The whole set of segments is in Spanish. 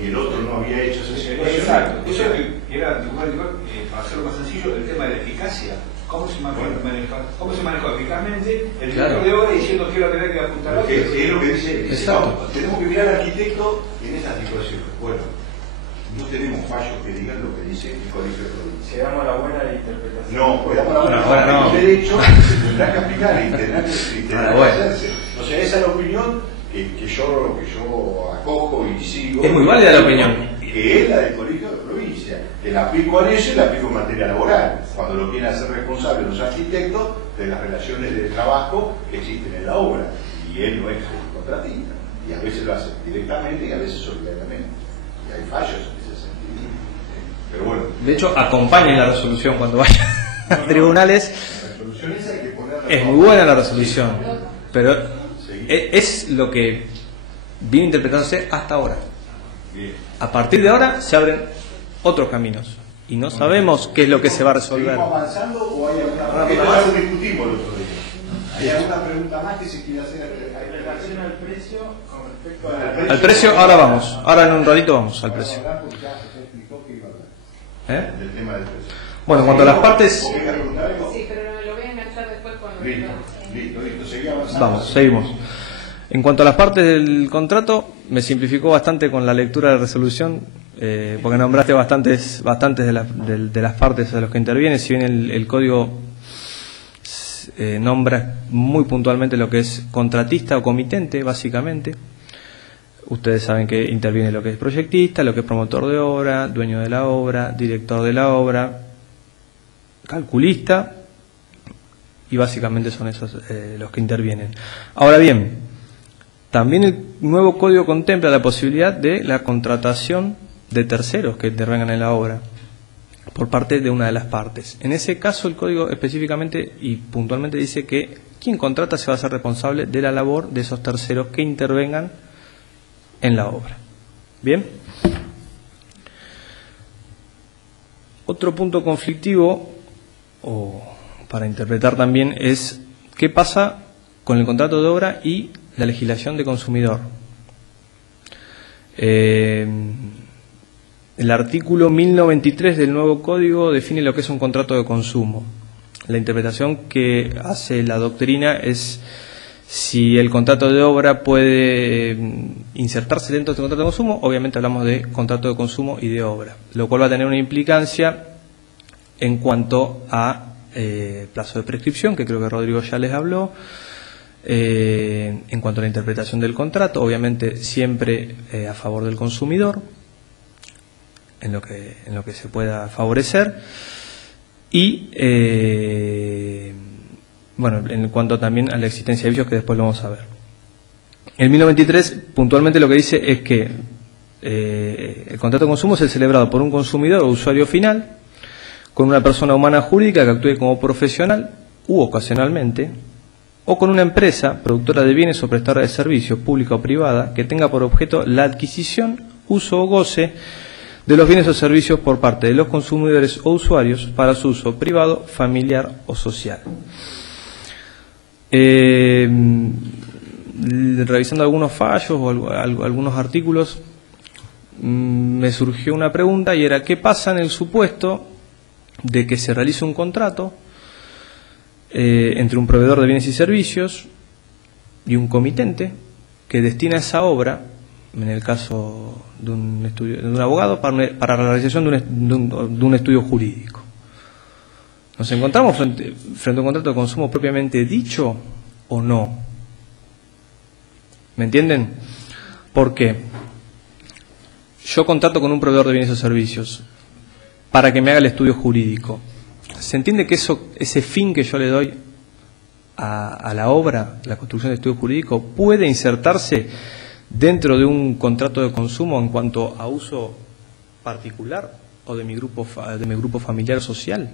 y el otro no había hecho esa situación. Exacto, eso era, para hacerlo más sencillo, el tema de la eficacia. ¿Cómo se manejó eficazmente el director de obra diciendo que la verdad que apuntar a es lo que dice, no, tenemos que mirar al arquitecto en esa situación. Bueno, no tenemos fallos que digan lo que dice el Colegio de Provincia. Se damos la buena interpretación. No, pues damos la buena. El derecho se tendrá que aplicar y tendrá que hacerse. O sea, esa es la opinión que yo acojo y sigo. Es muy válida la opinión. Que es la del Colegio de Provincia. Que la aplico a eso y la aplico en materia laboral. Cuando lo quieren hacer responsable los arquitectos de las relaciones de trabajo que existen en la obra. Y él no es el contratista. Y a veces lo hace directamente y a veces solidariamente. Y hay fallos en ese sentido. Pero bueno. De hecho, acompañen la resolución cuando vayan a tribunales. La resolución esa hay que ponerla. Es muy buena la resolución. Pero es lo que viene interpretándose hasta ahora. Bien. A partir de ahora se abren otros caminos y no sabemos qué es lo que se va a resolver. ¿Seguimos avanzando o hay alguna pregunta más? Eso discutimos el otro día. ¿Hay alguna pregunta más que se quiera hacer? En relación al precio, con respecto Al precio, ahora vamos. Ahora en un ratito vamos al precio. Del tema del precio. Bueno, cuando las partes... Sí, pero lo voy a enganchar después con los Listo, seguí avanzando. Vamos, seguimos. En cuanto a las partes del contrato, me simplificó bastante con la lectura de la resolución, porque nombraste bastantes de las partes a los que interviene, si bien el código nombra muy puntualmente lo que es contratista o comitente, básicamente. Ustedes saben que interviene lo que es proyectista, lo que es promotor de obra, dueño de la obra, director de la obra, calculista, y básicamente son esos los que intervienen. Ahora bien, también el nuevo código contempla la posibilidad de la contratación de terceros que intervengan en la obra por parte de una de las partes. En ese caso el código específicamente y puntualmente dice que quien contrata se va a hacer responsable de la labor de esos terceros que intervengan en la obra. ¿Bien? Otro punto conflictivo, o para interpretar también, es qué pasa con el contrato de obra y la legislación de consumidor. El artículo 1093 del nuevo código define lo que es un contrato de consumo. La interpretación que hace la doctrina es si el contrato de obra puede insertarse dentro de este contrato de consumo. Obviamente hablamos de contrato de consumo y de obra, lo cual va a tener una implicancia en cuanto a plazo de prescripción, que creo que Rodrigo ya les habló. En cuanto a la interpretación del contrato, obviamente siempre a favor del consumidor, en lo que se pueda favorecer, y bueno, en cuanto también a la existencia de vicios, que después lo vamos a ver. El 1093 puntualmente lo que dice es que el contrato de consumo es el celebrado por un consumidor o usuario final con una persona humana jurídica que actúe como profesional u ocasionalmente, o con una empresa productora de bienes o prestadora de servicios, pública o privada, que tenga por objeto la adquisición, uso o goce de los bienes o servicios por parte de los consumidores o usuarios para su uso privado, familiar o social. Revisando algunos fallos o algunos artículos, me surgió una pregunta, y era: ¿qué pasa en el supuesto de que se realice un contrato entre un proveedor de bienes y servicios y un comitente que destina esa obra, en el caso de un abogado, para la realización de un estudio jurídico? ¿Nos encontramos frente a un contrato de consumo propiamente dicho o no? ¿Me entienden? ¿Por qué? Yo contrato con un proveedor de bienes o servicios para que me haga el estudio jurídico. ¿Se entiende que ese fin que yo le doy a la obra, la construcción de estudio jurídico, puede insertarse dentro de un contrato de consumo en cuanto a uso particular o de mi grupo familiar o social?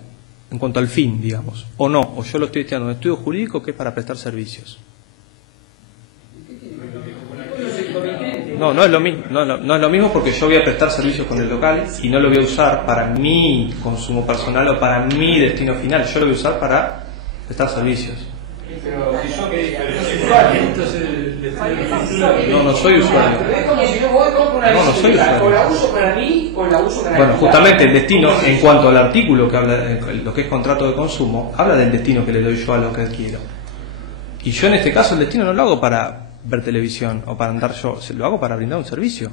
En cuanto al fin, digamos, o no, o yo lo estoy destinando a un estudio jurídico que es para prestar servicios. No es lo mismo, no es lo mismo, porque yo voy a prestar servicios con el local y no lo voy a usar para mi consumo personal o para mi destino final. Yo lo voy a usar para prestar servicios. Pero si yo soy usuario, entonces no soy usuario. Es como si yo voy, compro una No, no soy visibilidad. usuario. O la uso para mí o la uso para la Bueno, entidad. justamente el destino, en cuanto al artículo que habla, lo que es contrato de consumo, habla del destino que le doy yo a lo que adquiero. Y yo en este caso el destino no lo hago para ver televisión o para andar yo, lo hago para brindar un servicio.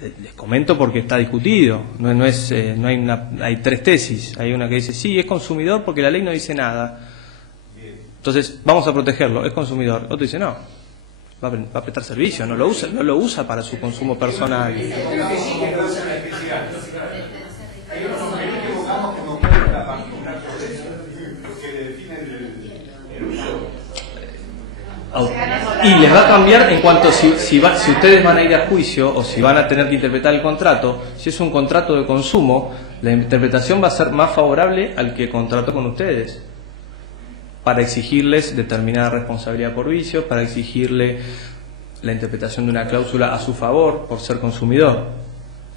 Les comento porque está discutido, no hay tres tesis, hay una que dice sí, es consumidor porque la ley no dice nada, entonces vamos a protegerlo, es consumidor. Otro dice no, va a prestar servicio, no lo usa para su consumo personal. Creo que sí, que lo usan especial. Pero nos equivocamos que no puede la particular sobre eso, lo que define el uso. Y les va a cambiar en cuanto si ustedes van a ir a juicio o si van a tener que interpretar el contrato. Si es un contrato de consumo, la interpretación va a ser más favorable al que contrató con ustedes, para exigirles determinada responsabilidad por vicios, para exigirle la interpretación de una cláusula a su favor por ser consumidor.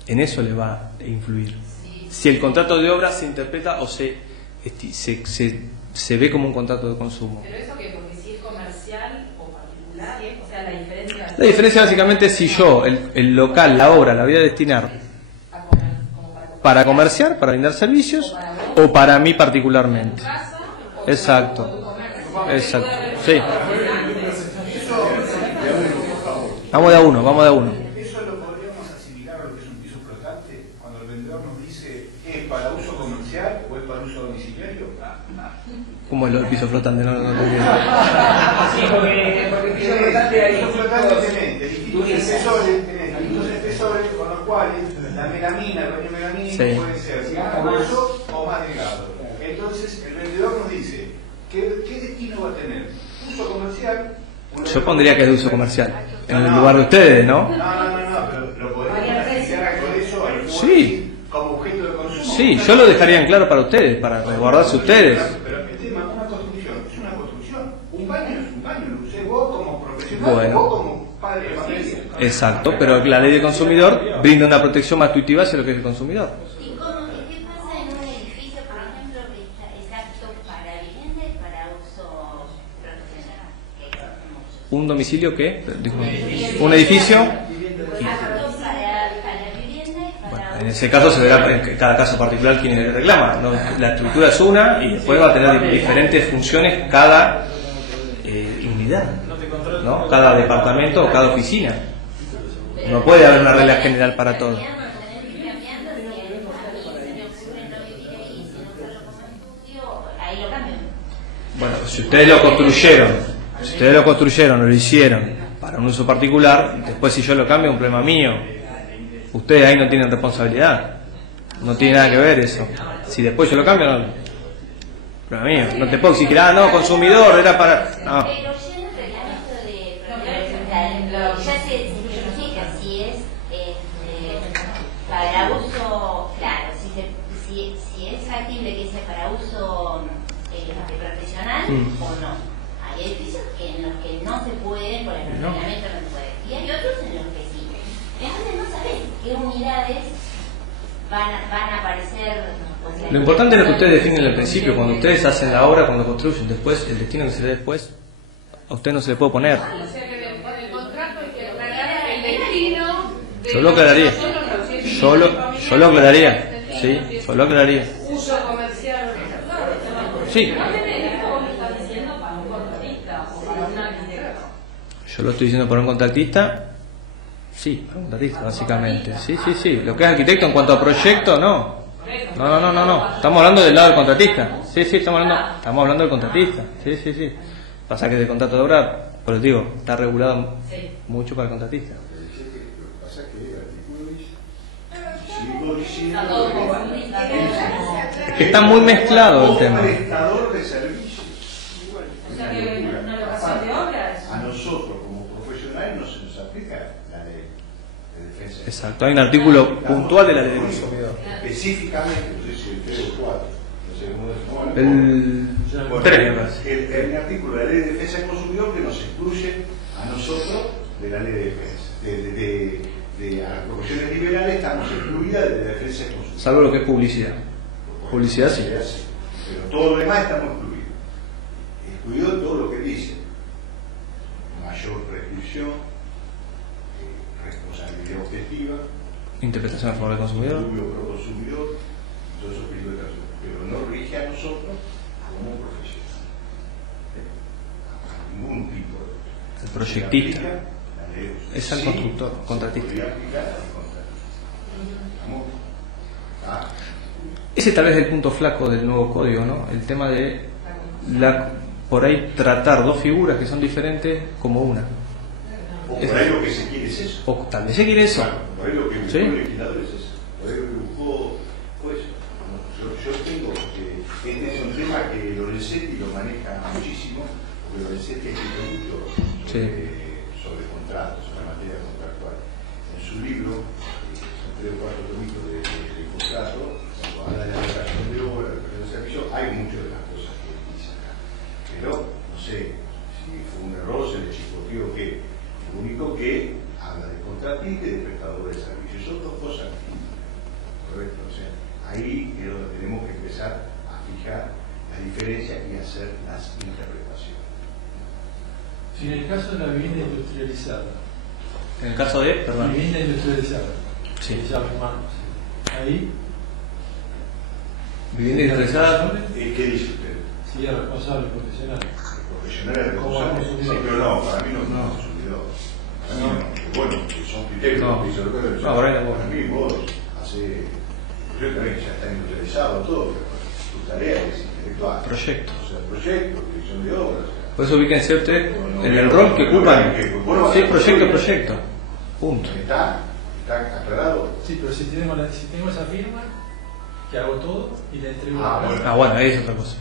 En eso les va a influir. Si el contrato de obra se interpreta o se ve como un contrato de consumo. Pero eso que porque si es comercial o particular, o sea, la diferencia. La diferencia básicamente es si yo, el local, la obra, la voy a destinar para comerciar, para brindar servicios, o para mí particularmente. Exacto. Exacto. Sí. Vamos de a uno. Eso lo podríamos asimilar a lo que es un piso flotante, cuando el vendedor nos dice ¿es para uso comercial o es para uso domiciliario? ¿Cómo es lo del piso flotante? No entiendo. Sí, porque el piso flotante hay Piso flotante tenés distintos espesores, con los cuales la melamina, el baño melamínico Sí. puede ser más grueso o más delgado. Entonces el vendedor nos dice ¿qué destino va a tener? ¿Uso comercial? Yo pondría que es de uso comercial, en el lugar de ustedes, ¿no? No, pero lo podríamos asociar con eso al Sí. como objeto de consumo. Sí, yo lo dejaría en claro para ustedes, para resguardarse ustedes. Pero el tema, una construcción, es una construcción. Un baño es un baño, lo usé vos como profesional, Bueno. vos como padre de familia. Exacto, pero la ley de consumidor brinda una protección más intuitiva hacia lo que es el consumidor. ¿Y qué pasa en un edificio, por ejemplo, que está apto para vivienda y para uso profesional? ¿Un domicilio qué? ¿Un edificio? Apto para vivienda y para Bueno, en ese caso se verá en cada caso particular quién le reclama, ¿no? La estructura es una y después va a tener diferentes funciones cada unidad, ¿no? Cada departamento o cada oficina. No puede haber una regla general para todo. Bueno, si ustedes lo construyeron o lo hicieron para un uso particular, después si yo lo cambio es un problema mío. Ustedes ahí no tienen responsabilidad. No tiene nada que ver eso. Si después yo lo cambio, no. Problema mío. No te puedo exigir, no, consumidor, era para. No. Pero ya en el reglamento de propiedad, ya se especifica si es para uso, claro, si es factible que sea para uso profesional o no. Hay edificios en los que no se puede, por el reglamento no se puede, y hay otros en los que sí. Entonces no sabés qué unidades van a aparecer. Lo importante es lo que ustedes definen al principio, cuando ustedes hacen la obra, cuando construyen, después el destino que se dé después, a usted no se le puede poner. O sea que en el contrato hay que aclarar el destino. Yo lo aclararía. Yo lo aclararía. Sí, yo lo aclararía. Uso comercial. Sí. Yo lo estoy diciendo para un contratista. Sí, para un contratista, básicamente. Sí. Lo que es arquitecto en cuanto a proyecto, no. No. Estamos hablando del lado del contratista. Sí, estamos hablando del contratista. Sí. Pasa que del contrato de obra, pero digo, está regulado mucho para el contratista. Es que está muy mezclado el tema. Prestador de servicios. O sea que una locación de obras. A nosotros como profesionales no se nos aplica la ley de defensa. Exacto, hay un artículo puntual de la ley del consumidor. Específicamente, no sé si el 3 o 4. No sé cómo El 3, me parece. El artículo de la ley de defensa del consumidor que nos excluye a nosotros de la ley de defensa. A las profesiones liberales estamos excluidas de la defensa del consumidor. Salvo lo que es publicidad. Publicidad sí. Pero todo lo demás estamos excluidos. Excluido todo lo que dice mayor prescripción, objetiva, interpretación a favor del consumidor, pro consumidor, y todos esos pedidos de caso, pero no rige a nosotros como profesionales. A ningún tipo de... el proyectista, La ley, es el constructor, contratista. Podría aplicar al contratista. ¿Estamos? Ah. Ese tal vez es el punto flaco del nuevo código, ¿no? El tema de por ahí tratar dos figuras que son diferentes como una. O por ahí lo que se quiere es eso. O tal vez se quiere eso. Claro, por ahí lo que buscó ¿Sí? el legislador es eso. Por ahí lo que buscó fue eso. Yo tengo que este es un tema que Lorenzetti lo maneja muchísimo, porque Lorenzetti ha escrito mucho sobre contratos, sobre materia contractual. En su libro, son 3 o 4 tomitos de contrato, cuando habla de la relación de obra, de la relación de servicio, hay muchas de las cosas que dice acá. Pero, no sé, si fue un error, se le chicoteó que lo único que habla de contratista y de prestador de servicios. Son dos cosas distintas. Correcto. O sea, ahí es donde tenemos que empezar a fijar la diferencia y hacer las interpretaciones. Si en el caso de la vivienda industrializada, En el caso de, perdón. vivienda industrializada, Sí. que ya armamos, ahí, Vivienda industrializada. ¿Qué dice usted? si es responsable profesional. Profesionales Como responsables. consumidor. Sí, pero no, para mí no es consumidor. Para mí no. Bueno, que son criterios No. que dice lo que No, por ahí tampoco. para mí vos hace. Yo también ya está industrializado todo, pero tu tarea es intelectual. Proyecto. O sea, proyecto, dirección de obras. Por eso ubíquense usted en el rol que ocupan. Si es proyecto, proyecto. Punto. Está aclarado. Sí, pero si tengo esa firma, que hago todo y la entrego a la bueno. Ah, bueno, ahí es otra cosa.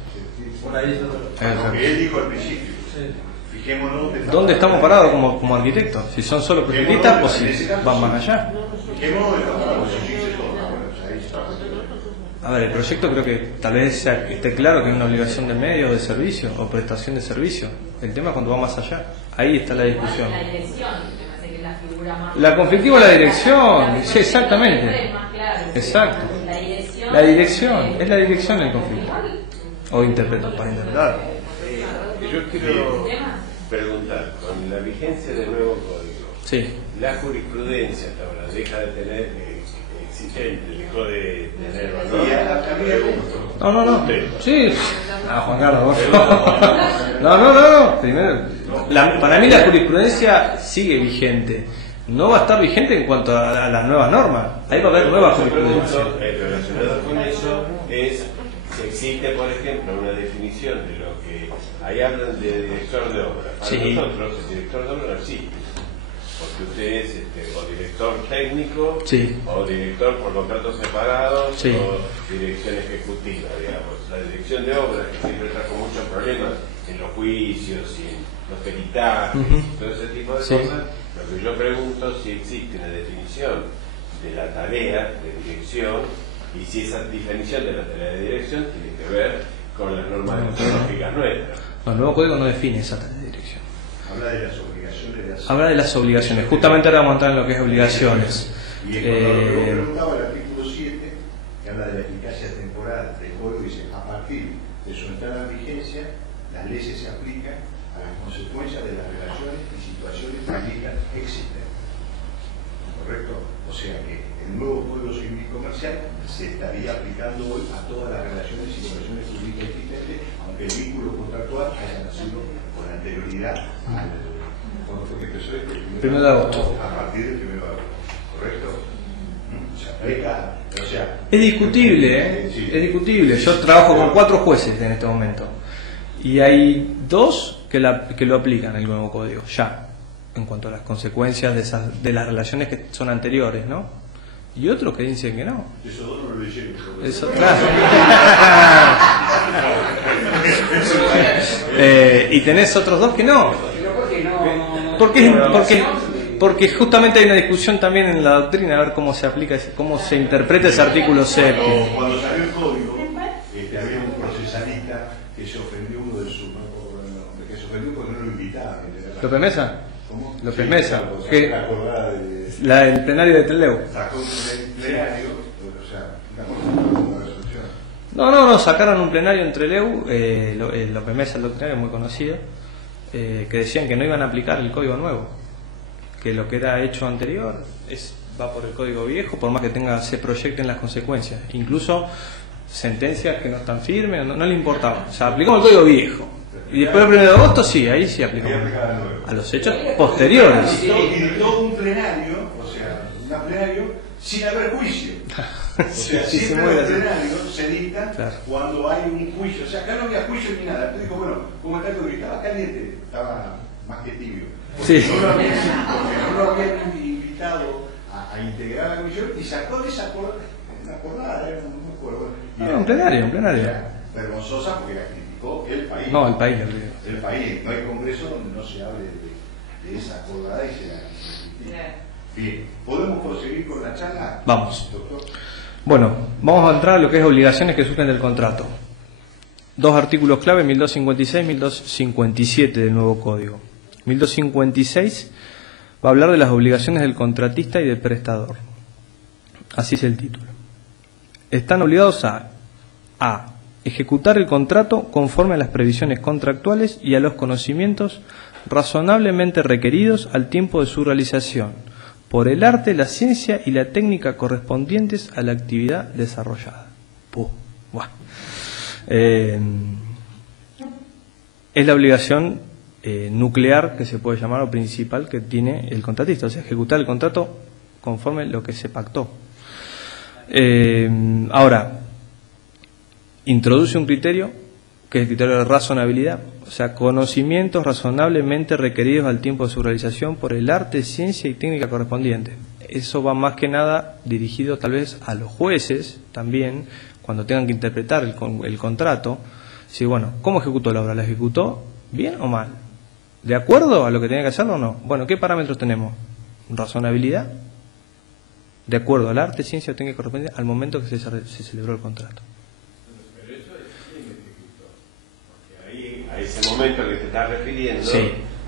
por ahí es otro. Lo que él dijo al principio. Sí. Fijémonos. ¿Dónde estamos parados como arquitectos? Si son solo proyectistas o si van más allá. Fijémonos de estamos parados. Si dice todo. Bueno, o sea, ahí está. A ver, el proyecto creo que tal vez esté claro que es una obligación de medio o de servicio o prestación de servicio. El tema es cuando va más allá. Ahí está la discusión. La dirección, me parece que es la figura más. La conflictiva es la dirección. Sí, exactamente. Es más claro. Exacto. La dirección. La dirección. Es la dirección el conflicto. O interpretar para interpretar. Yo quiero preguntar, con la vigencia del nuevo código, Sí. la jurisprudencia hasta ahora deja de tener existente, dejó de tener valor. No. Sí. Ah, Juan Carlos, por favor. No. Primero, para mí la jurisprudencia sigue vigente. No va a estar vigente en cuanto a las nuevas normas. Ahí va a haber nuevas jurisprudencias. Relacionado con eso es si existe, por ejemplo, una definición de lo que ahí hablan de director de obra. Para Sí. nosotros el director de obra no existe, porque usted es o director técnico, Sí. o director por contratos separados, Sí. o dirección ejecutiva, digamos. La dirección de obra, que siempre trajo muchos problemas en los juicios y en los peritajes, todo ese tipo de Sí. cosas. Lo que yo pregunto si existe una definición de la tarea de dirección y si esa definición de la tarea de dirección tiene que ver con las normas tecnológicas nuestras. El nuevo código no define esa tarea de dirección. Habla de las obligaciones. Habla de las obligaciones. Justamente ahora vamos a entrar en lo que es obligaciones. Y es cuando lo preguntaba el artículo 7, que habla de la eficacia temporal del código, dice: a partir de su entrada en vigencia, las leyes se aplican a las consecuencias de las relaciones y situaciones jurídicas existentes. ¿Correcto? O sea que el nuevo Código Civil y Comercial se estaría aplicando hoy a todas las relaciones y situaciones jurídicas existentes, aunque el vínculo contractual haya nacido con anterioridad al cuando fue que empezó esto, el 1 de agosto. a partir del 1 de agosto. ¿Correcto? Se aplica, o sea... Es discutible, ¿eh? Sí. Es discutible. Yo trabajo con 4 jueces en este momento. Y hay 2 que lo aplican el nuevo código, ya. En cuanto a las consecuencias de las relaciones que son anteriores, ¿no? Y otros que dicen que no. Esos dos no lo leyeron. Eso, claro. Y tenés otros 2 que no. Porque justamente hay una discusión también en la doctrina a ver cómo se aplica, cómo se interpreta ese artículo séptimo. Cuando salió el código, había un procesalista que se ofendió, uno de sus, que se ofendió porque no lo invitaban. ¿López Mesa? ¿Cómo? López Sí, Mesa. claro, Que- la acordada de... El plenario de Trelew. Sacó un plenario, o sea, una resolución. No, sacaron un plenario en Trelew, López Mesa, el doctrinario muy conocido, que decían que no iban a aplicar el código nuevo, que lo que era hecho anterior es va por el código viejo, por más que se proyecten las consecuencias. Incluso sentencias que no están firmes, no le importaba. O sea, aplicamos el código viejo. Y después del 1 de agosto, sí, ahí sí aplicamos. A los hechos posteriores. Y todo un plenario, o sea, un plenario sin haber juicio. O sea, sí, siempre los plenarios se dictan cuando hay un juicio. O sea, acá no había juicio ni nada. Entonces dijo, bueno, como está todo, estaba caliente, estaba más que tibio. Porque no lo habían invitado a integrar la comisión y sacó de esa acordada, no me acuerdo. Un plenario. Era vergonzosa porque la criticó el país. No, el país. El país, no hay congreso donde no se hable de esa acordada y se la critique. Bien, ¿podemos proseguir con la charla? Vamos. Doctor. Bueno, vamos a entrar a lo que es obligaciones que surgen del contrato. Dos artículos clave, 1256 y 1257 del nuevo código. 1256 va a hablar de las obligaciones del contratista y del prestador. Así es el título. Están obligados a ejecutar el contrato conforme a las previsiones contractuales y a los conocimientos razonablemente requeridos al tiempo de su realización, por el arte, la ciencia y la técnica correspondientes a la actividad desarrollada. Es la obligación nuclear que se puede llamar o principal que tiene el contratista, o sea, ejecutar el contrato conforme a lo que se pactó. Ahora, introduce un criterio que es el criterio de razonabilidad, o sea, conocimientos razonablemente requeridos al tiempo de su realización por el arte, ciencia y técnica correspondiente. Eso va más que nada dirigido tal vez a los jueces también, cuando tengan que interpretar el contrato. Sí, bueno, ¿cómo ejecutó la obra? ¿La ejecutó bien o mal? ¿De acuerdo a lo que tenía que hacerlo o no? Bueno, ¿qué parámetros tenemos? Razonabilidad, de acuerdo al arte, ciencia o técnica correspondiente al momento que se celebró el contrato. Pero eso es quién ejecutó. Porque ahí, a ese momento al que te estás refiriendo,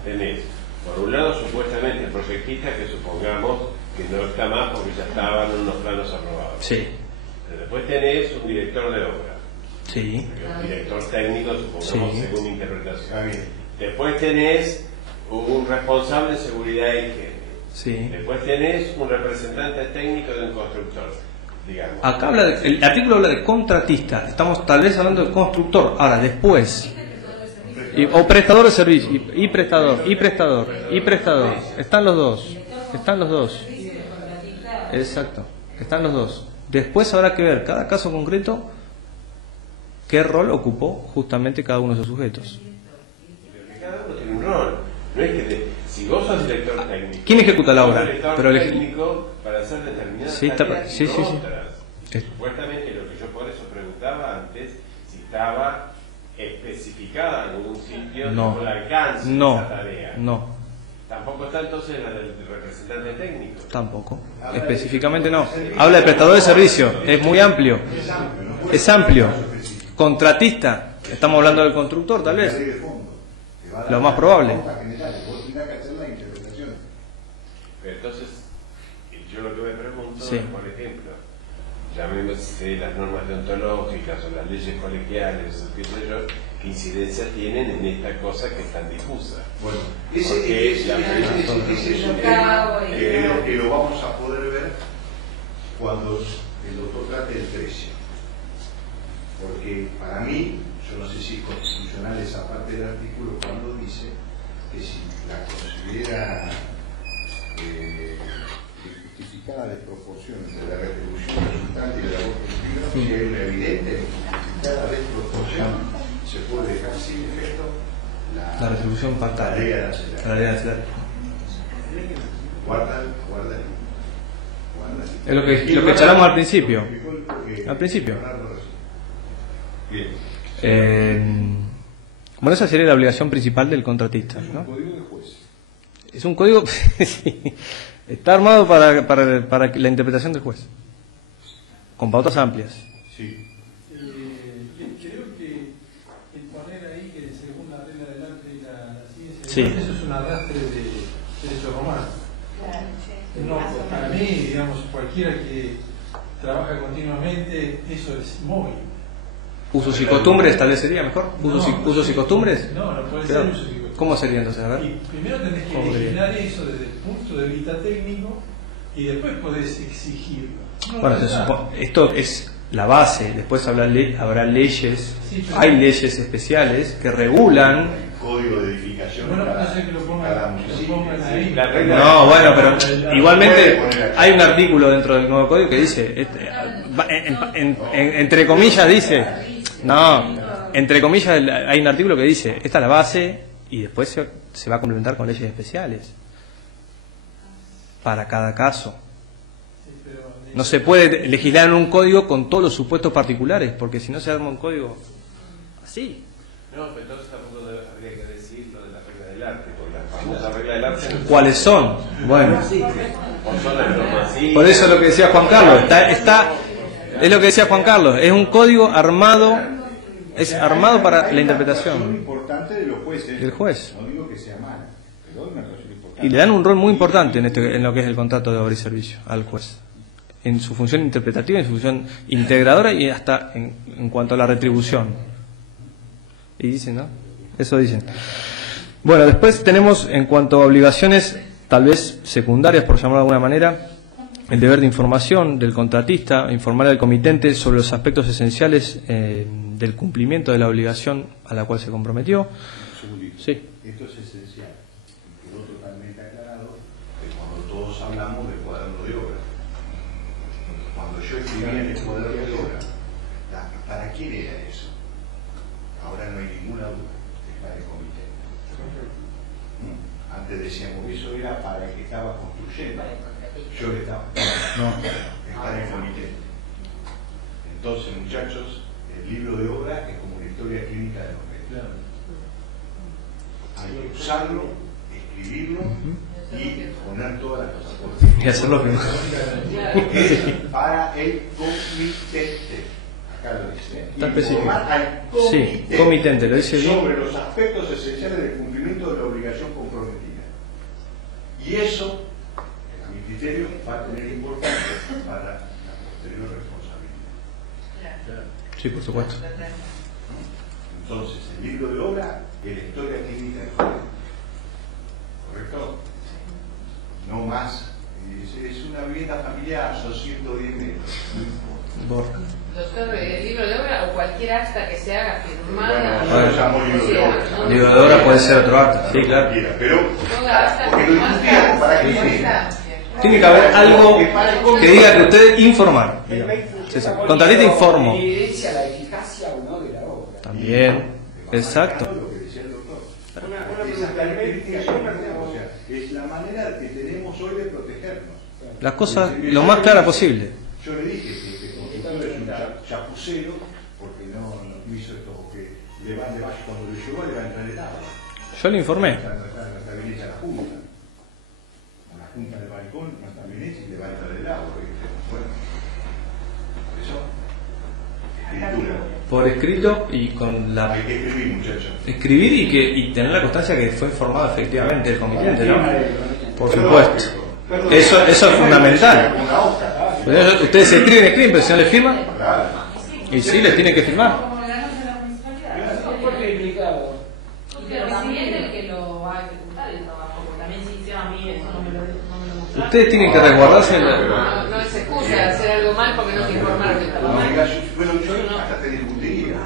tenés, por un lado, supuestamente el proyectista, que supongamos que no está más porque ya estaban unos planos aprobados. Sí. Pero después tenés un director de obra. Sí. Un director técnico, supongamos, según mi interpretación. Está bien. Después tenés un responsable de seguridad y higiene. Sí. Después tenés un representante técnico de un constructor, digamos. Acá el artículo habla de contratista, estamos tal vez hablando de constructor. Ahora, después, o prestador de servicio, y prestador. Están los dos. Exacto, están los dos. Después habrá que ver cada caso concreto qué rol ocupó justamente cada uno de esos sujetos. Porque cada uno tiene un rol. No es que si vos sos director técnico, ¿quién ejecuta la obra? Pero el técnico para hacer determinadas tareas sí. otras. Supuestamente lo que yo por eso preguntaba antes, si estaba especificada en algún sitio el alcance de esa tarea. No. Tampoco está entonces la del representante técnico. Tampoco. Específicamente no. Habla de prestador de servicio. Es muy amplio. Es amplio. Contratista. Estamos hablando del constructor, tal vez. Lo más probable. Pero entonces, yo lo que me pregunto es, por ejemplo, llámese las normas deontológicas o las leyes colegiales, qué sé yo, qué incidencia tienen en esta cosa que es tan difusa. Bueno, ese es un tema que lo vamos a poder ver cuando el doctor trate el precio. Porque para mí, yo no sé si es constitucional esa parte del artículo cuando dice que si la considera justificada desproporción entre la retribución resultante y la labor productiva, si hay una evidente justificada desproporción, se puede dejar sin efecto la retribución pactada. La ley arancelaria. Guarda. Es lo que charlamos al principio. Bien. Bueno, esa sería la obligación principal del contratista, ¿no? Es un código de juez. Es un código, sí, está armado para la interpretación del juez, con pautas amplias. Sí. Creo que el poner ahí que según la regla del arte y la ciencia, sí, eso es un arrastre de derecho romano. No, para mí, digamos, cualquiera que trabaja continuamente, eso es móvil. ¿Usos y costumbres establecería mejor? ¿Usos y costumbres? No puede ser usos y costumbres. ¿Cómo sería entonces? A ver. Y primero tenés que legislar eso desde el punto de vista técnico, y después podés exigirlo. Bueno, esto es la base, después habrá leyes, hay leyes especiales que regulan. Código de edificación. Bueno, no sé que lo pongan ahí. No, bueno, pero igualmente hay un artículo dentro del nuevo código que dice, entre comillas dice, entre comillas hay un artículo que dice, esta es la base y después se va a complementar con leyes especiales para cada caso. No se puede legislar en un código con todos los supuestos particulares, porque si no se arma un código así. No, pero entonces tampoco habría que decir lo de la regla del arte, porque la famosa regla del arte... ¿Cuáles son? Bueno. Son por eso lo que decía Juan Carlos, es lo que decía Juan Carlos, es un código armado, es armado para la interpretación importante de los jueces. Del juez. No digo que sea mala, pero es una relación importante. Y le dan un rol muy importante en lo que es el contrato de obra y servicio al juez, en su función interpretativa, en su función integradora y hasta en cuanto a la retribución. Y dicen, ¿no? Eso dicen. Bueno, después tenemos, en cuanto a obligaciones tal vez secundarias, por llamarlo de alguna manera, el deber de información del contratista, informar al comitente sobre los aspectos esenciales del cumplimiento de la obligación a la cual se comprometió. Sí. Esto es esencial. Quedó totalmente aclarado que cuando todos hablamos del cuaderno de obra, cuando yo escribí en el cuaderno de obra, ¿para quién era eso? Ahora no hay ninguna duda, es para el comité. Antes decíamos que eso era para el que estaba construyendo. Yo le estaba. No, es para el comité. Entonces, muchachos, el libro de obra es como una historia clínica de los medios. Hay que usarlo, escribirlo y poner todas las cosas por y hacerlo que es para el comitente. Acá lo dice. Está específico. Al sí, comitente, lo dice bien. Sobre los aspectos esenciales del cumplimiento de la obligación comprometida. Y eso, a mi criterio, va a tener importancia para la posterior responsabilidad. Sí, por supuesto. Entonces, el libro de obra es la historia clínica del joven. ¿Correcto? No más. Es una vivienda familiar, son 110 metros. Borja. Doctor, el libro de obra o cualquier acta que se haga firmada. Bueno, yo llamo libro de obra. El libro de obra puede ser otro acta, sí, claro. Pero, porque lo discutíamos, ¿para qué sirve? Tiene que haber algo que diga que usted informar. Contratista informo. Evidencia la eficacia o no de la obra. También, exacto. Esas características son, o sea, es la manera que tenemos hoy de protegernos. Las cosas lo más clara posible. Yo le dije que el constructor es un chapucero porque no hizo esto, que le va cuando le llegó le va a entrar el agua. Yo le informé. Está bien hecha la junta. La junta del balcón no está bien hecha y le va a entrar el agua. Bueno, eso, escritura. Por escrito y con la... Hay que escribir, muchachos. Escribir y tener la constancia que fue informado efectivamente el comitente, ¿no? Por supuesto. Eso es fundamental. Ustedes escriben, pero si no les firman, y sí, les tienen que firmar. Pero también el que lo va a ejecutar el trabajo, porque también si hicieron a mí eso no me lo mostraron. Ustedes tienen que resguardarse en No, no es excusa hacer algo mal porque no te informaron que estaba mal. Bueno, yo hasta te discutiría,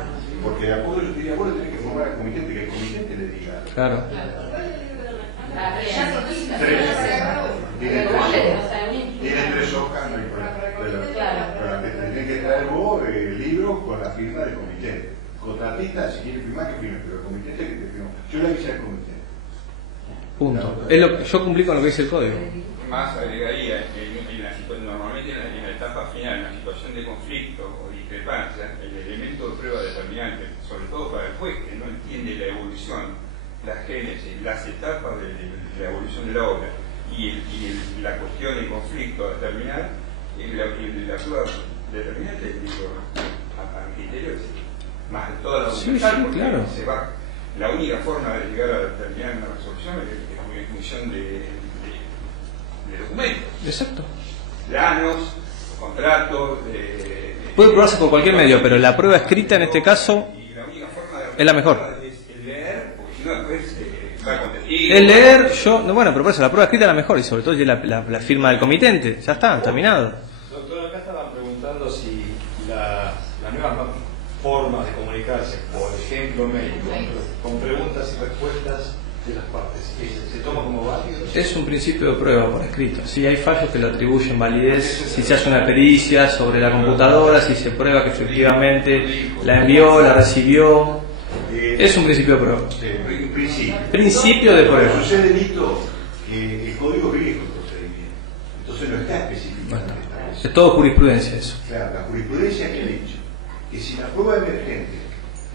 porque de acuerdo yo diría, bueno, tenés que formar al comitente, que el comitente le diga. Claro. Tiene 3 hojas, no hay problema. Pero tenés que traer vos el libro con la firma del comité. Contratista, si quiere firmar, que firme, pero el comitente que te firmó. Yo le avisé al comité. Punto. Yo cumplí con lo que dice el código. Más agregaría, normalmente en la etapa final, en la situación de conflicto o discrepancia, el elemento de prueba determinante, sobre todo para el juez que no entiende la evolución, la génesis, las etapas de la evolución de la obra y la cuestión de conflicto a determinar, la prueba determinante, digo, a criterio más de toda la documental, porque claro. La única forma de llegar a determinar una resolución es en función de documentos. Exacto. Planos, contratos. Puede probarse por cualquier medio, pero la prueba escrita en este caso y la única forma de es la mejor. es leer, porque si no después va a contestar. Es leer, yo, no, bueno, pero por eso la prueba escrita es la mejor y sobre todo la firma del comitente, ya está, terminado. Doctor, acá estaban preguntando si la nueva forma de comunicarse, por ejemplo, médico, con preguntas y respuestas de las partes, ¿se toma como válido? Es un principio de prueba por escrito. Si hay fallos que le atribuyen validez, si se hace una pericia sobre la computadora, si se prueba que efectivamente la envió, la recibió, es un principio de prueba. Principio de prueba. Sucede, Lito, que el código viejo el procedimiento, entonces no está específicamente establecido. Es todo jurisprudencia eso. Claro, la jurisprudencia que ha dicho que si la prueba emergente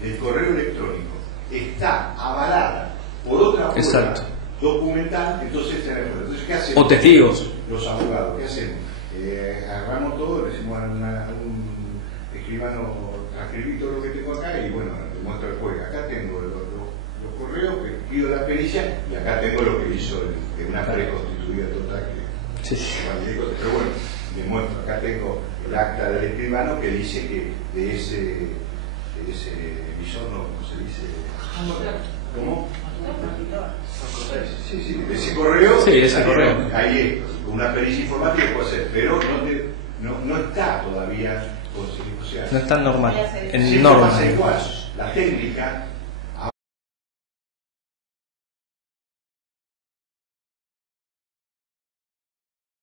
del correo electrónico está avalada por otra prueba Exacto. documental, entonces está de acuerdo. Entonces, ¿qué hacemos? O testigos. Los abogados, ¿qué hacemos? Agarramos todo, le decimos a un escribano, transcribí todo lo que tengo acá y bueno, le muestro el juez. Acá tengo los correos que pido la pericia y acá tengo lo que hizo una preconstituida total que Sí, sí. pero bueno, le muestro, acá tengo el acta del escribano que dice que de ese emisor, no, ¿cómo se dice? ¿Cómo? Sí, de ese correo. Sí, ese correo. Ahí es, una pericia informativa puede ser, pero no está todavía, o sea, No es tan normal. siempre En norma. pasa igual. La técnica